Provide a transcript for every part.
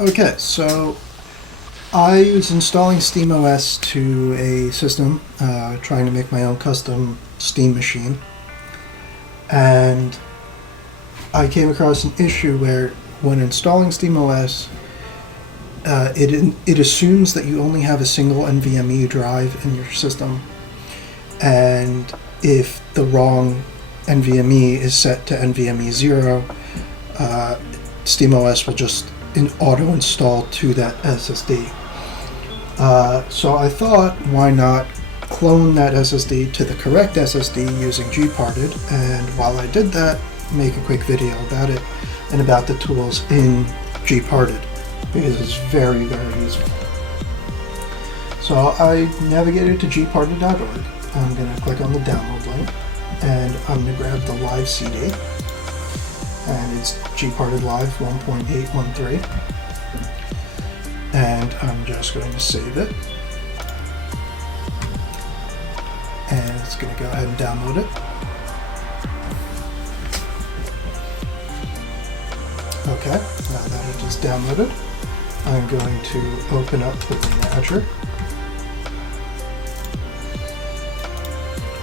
Okay, so I was installing SteamOS to a system, trying to make my own custom Steam machine, and I came across an issue where when installing SteamOS, it assumes that you only have a single NVMe drive in your system, and if the wrong NVMe is set to NVMe 0, SteamOS will just auto-install to that SSD. So I thought, why not clone that SSD to the correct SSD using GParted, and while I did that, make a quick video about it and about the tools in GParted, because it's very, very useful. So I navigated to gparted.org. I'm going to click on the download link, and I'm going to grab the live CD, and it's GParted Live 1.813, and I'm just going to save it, and it's going to go ahead and download it. Okay, now that it is downloaded, I'm going to open up the manager.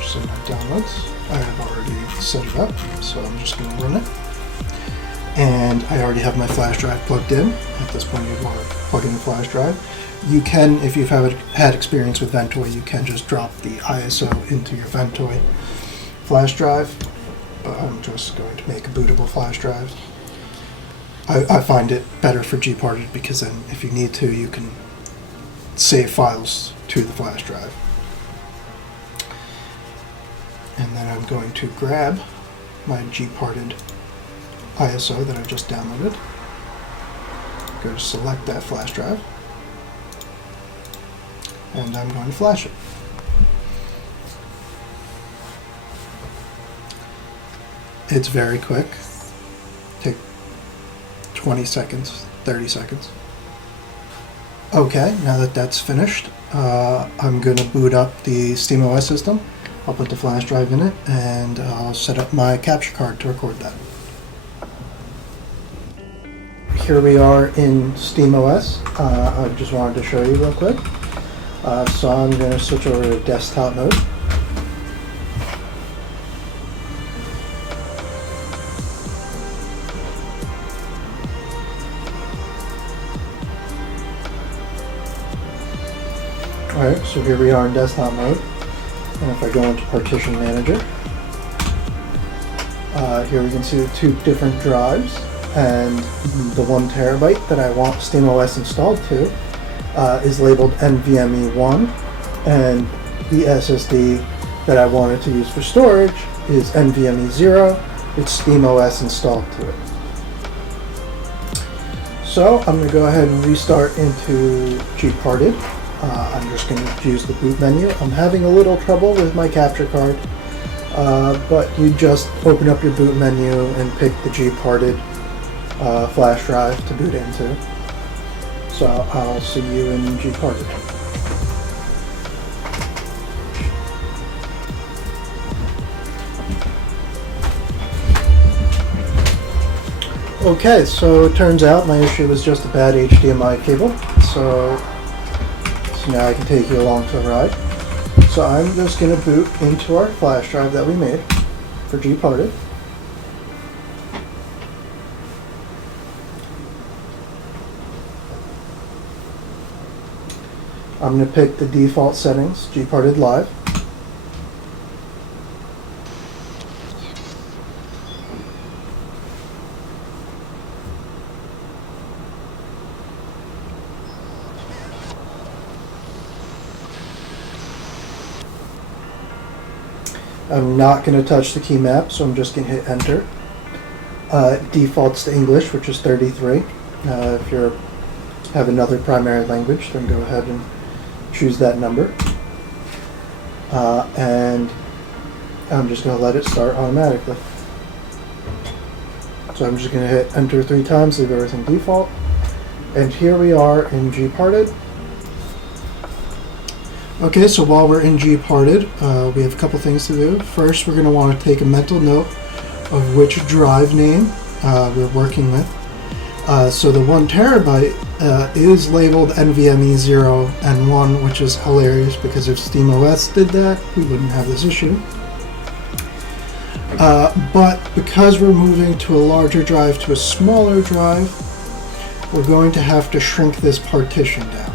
So my downloads, I have already set it up, so I'm just going to run it. And I already have my flash drive plugged in. At this point, you'd want to plug in the flash drive. You can, if you've had experience with Ventoy, you can just drop the ISO into your Ventoy flash drive. But I'm just going to make a bootable flash drive. I find it better for GParted because then, if you need to, you can save files to the flash drive. And then I'm going to grab my GParted ISO that I've just downloaded. Go to select that flash drive, and I'm going to flash it. It's very quick. Take 20 seconds, 30 seconds. Okay, now that that's finished, I'm going to boot up the SteamOS system. I'll put the flash drive in it, and I'll set up my capture card to record that. Here we are in SteamOS. I just wanted to show you real quick. So I'm going to switch over to desktop mode. Alright, so here we are in desktop mode. And if I go into Partition Manager, here we can see the two different drives, and the 1 terabyte that I want SteamOS installed to is labeled NVMe 1, and the SSD that I wanted to use for storage is NVMe 0 with SteamOS installed to it. So I'm going to go ahead and restart into GParted. I'm just going to use the boot menu. I'm having a little trouble with my capture card, but you just open up your boot menu and pick the GParted flash drive to boot into. So I'll see you in GParted. Okay, so it turns out my issue was just a bad HDMI cable. So now I can take you along for the ride. So I'm just going to boot into our flash drive that we made for GParted. I'm going to pick the default settings, GParted Live. I'm not going to touch the key map, so I'm just going to hit enter. It defaults to English, which is 33. If you have another primary language, then go ahead and choose that number. And I'm just going to let it start automatically. So I'm just going to hit enter 3 times, leave everything default. And here we are in GParted. Okay, so while we're in GParted, we have a couple things to do. First, we're going to want to take a mental note of which drive name we're working with. So the 1 terabyte is labeled NVMe 0 and 1, which is hilarious because if SteamOS did that, we wouldn't have this issue. But because we're moving to a larger drive to a smaller drive, we're going to have to shrink this partition down.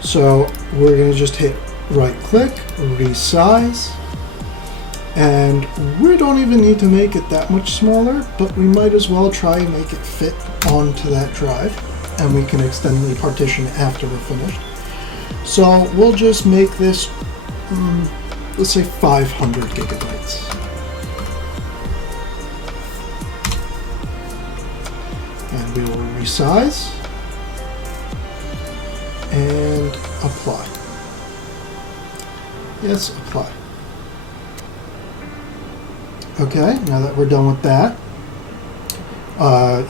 So we're going to just hit right click, resize, and we don't even need to make it that much smaller, but we might as well try and make it fit onto that drive, and we can extend the partition after we're finished. So we'll just make this, let's say 500 gigabytes. And we will resize and apply. Yes, apply. Okay, now that we're done with that,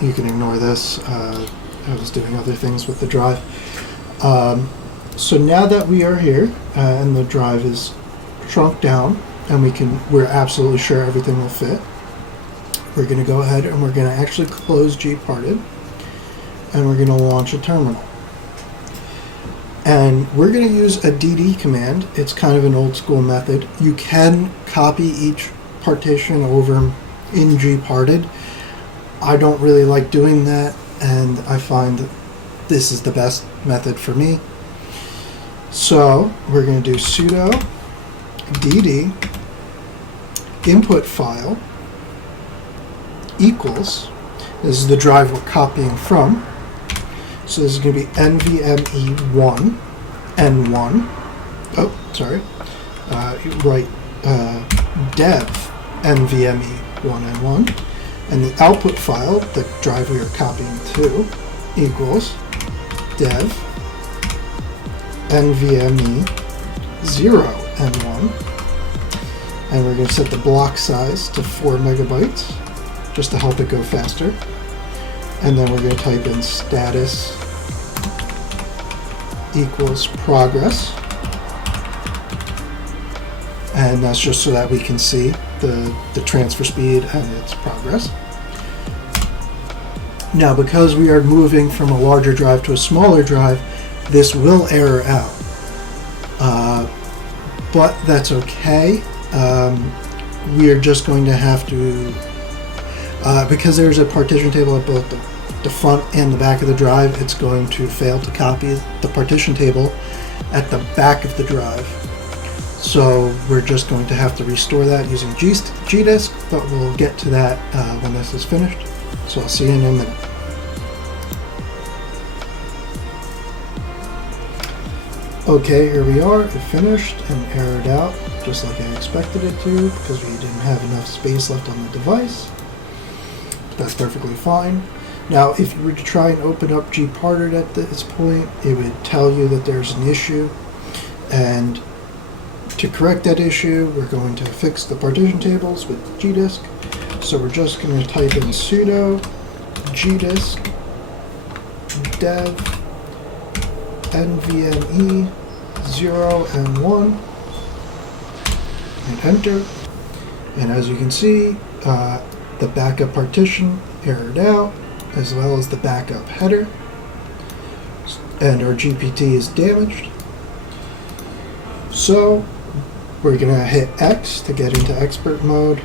you can ignore this. I was doing other things with the drive. So now that we are here and the drive is shrunk down and we're absolutely sure everything will fit, we're going to go ahead and we're going to actually close GParted and we're going to launch a terminal. And we're going to use a dd command. It's kind of an old school method. You can copy each partition over in GParted. I don't really like doing that, and I find that this is the best method for me. So we're going to do sudo dd input file equals, this is the drive we're copying from, so this is going to be NVMe1 N1, oh sorry, dev NVMe1 N1, and the output file, the drive we are copying to, equals dev NVMe0 N1, and we're going to set the block size to 4 megabytes just to help it go faster. And then we're going to type in status equals progress, and that's just so that we can see the transfer speed and its progress. Now, because we are moving from a larger drive to a smaller drive, this will error out, but that's okay. We are just going to have to, because there's a partition table at both the front and the back of the drive, it's going to fail to copy the partition table at the back of the drive. So we're just going to have to restore that using gdisk, but we'll get to that when this is finished. So I'll see you in a minute. Okay, here we are. It finished and errored out just like I expected it to because we didn't have enough space left on the device. That's perfectly fine. Now, if you were to try and open up GParted at this point, it would tell you that there's an issue, and to correct that issue, we're going to fix the partition tables with gdisk. So we're just going to type in sudo gdisk dev NVMe 0 and 1 and enter. And as you can see, the backup partition errored out, as well as the backup header, and our GPT is damaged. So we're going to hit X to get into expert mode,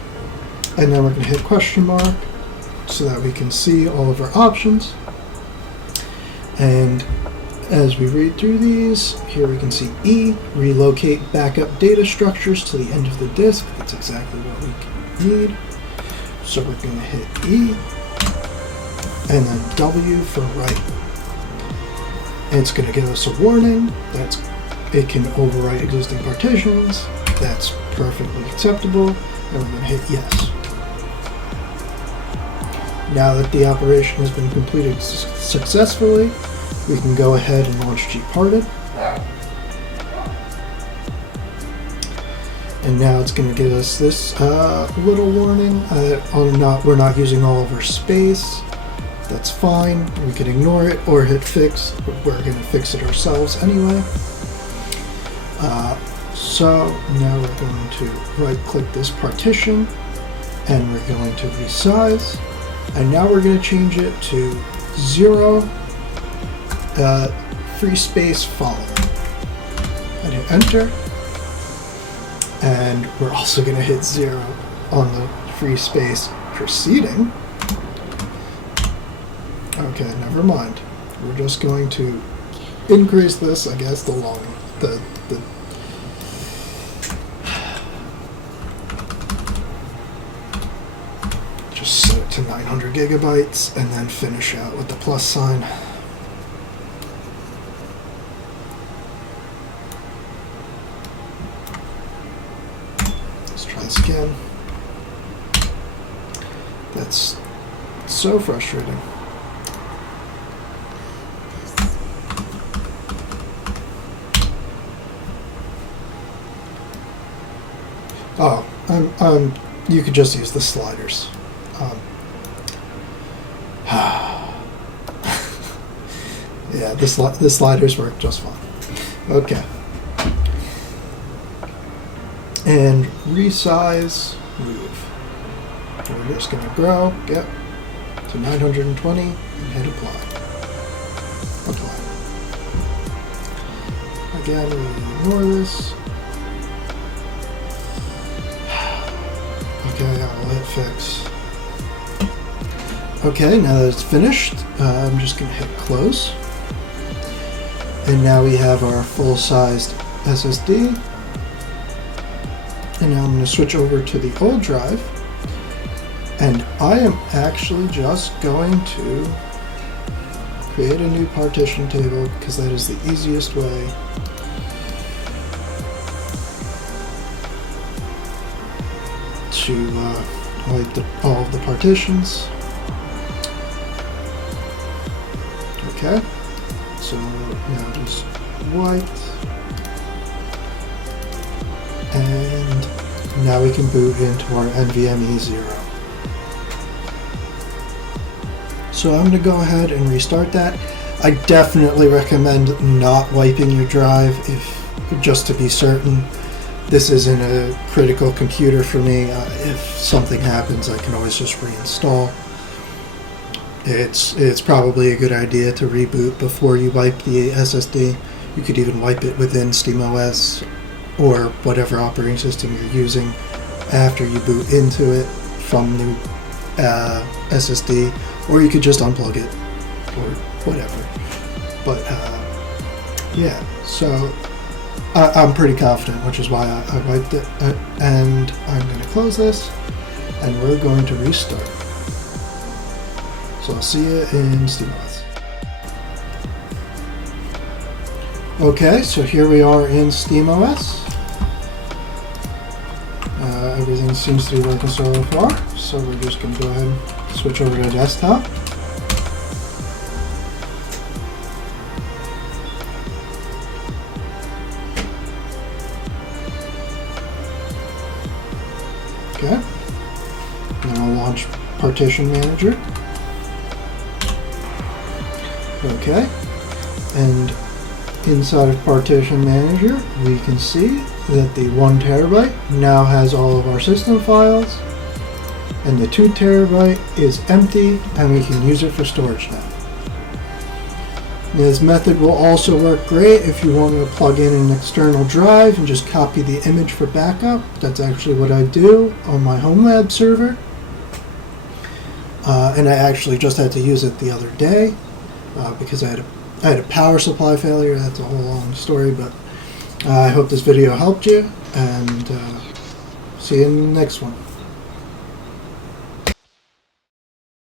and then we're going to hit question mark so that we can see all of our options. And as we read through these, here we can see E, relocate backup data structures to the end of the disk. That's exactly what we need. So we're going to hit E, and then W for write. And it's going to give us a warning that it can overwrite existing partitions. That's perfectly acceptable, and we're going to hit yes. Now that the operation has been completed successfully, we can go ahead and launch GParted. And now it's going to give us this little warning. We're not using all of our space. That's fine. We can ignore it or hit fix. We're going to fix it ourselves anyway. So now we're going to right-click this partition, and we're going to resize. And now we're going to change it to 0 free space following. And hit enter. And we're also going to hit 0 on the free space preceding. Okay, never mind. We're just going to increase this, I guess, the just set it to 900 gigabytes and then finish out with the plus sign. Let's try this again. That's so frustrating. Oh, you could just use the sliders. Yeah, the sliders work just fine. Okay. And resize, move. We're just going to grow, get to 920, and hit apply. Apply. Again, we ignore this. Okay, I'll hit fix. Okay, now that it's finished, I'm just going to hit close. And now we have our full-sized SSD. And now I'm going to switch over to the old drive. And I am actually just going to create a new partition table because that is the easiest way to wipe all of the partitions. Okay, so now just wipe, and now we can boot into our NVMe 0. So I'm going to go ahead and restart that. I definitely recommend not wiping your drive just to be certain. This isn't a critical computer for me. If something happens, I can always just reinstall. It's probably a good idea to reboot before you wipe the SSD. You could even wipe it within SteamOS or whatever operating system you're using after you boot into it from the SSD, or you could just unplug it or whatever. But yeah, so I'm pretty confident, which is why I wiped it. And I'm going to close this, and we're going to restart. So I'll see you in SteamOS. Okay, so here we are in SteamOS. Everything seems to be working so far, so we're just going to go ahead and switch over to desktop. Okay, now I'll launch Partition Manager. Okay, and inside of Partition Manager, we can see that the 1 terabyte now has all of our system files, and the 2 terabyte is empty, and we can use it for storage now. This method will also work great if you want to plug in an external drive and just copy the image for backup. That's actually what I do on my home lab server. And I actually just had to use it the other day because I had a power supply failure. That's a whole long story, but I hope this video helped you, and see you in the next one.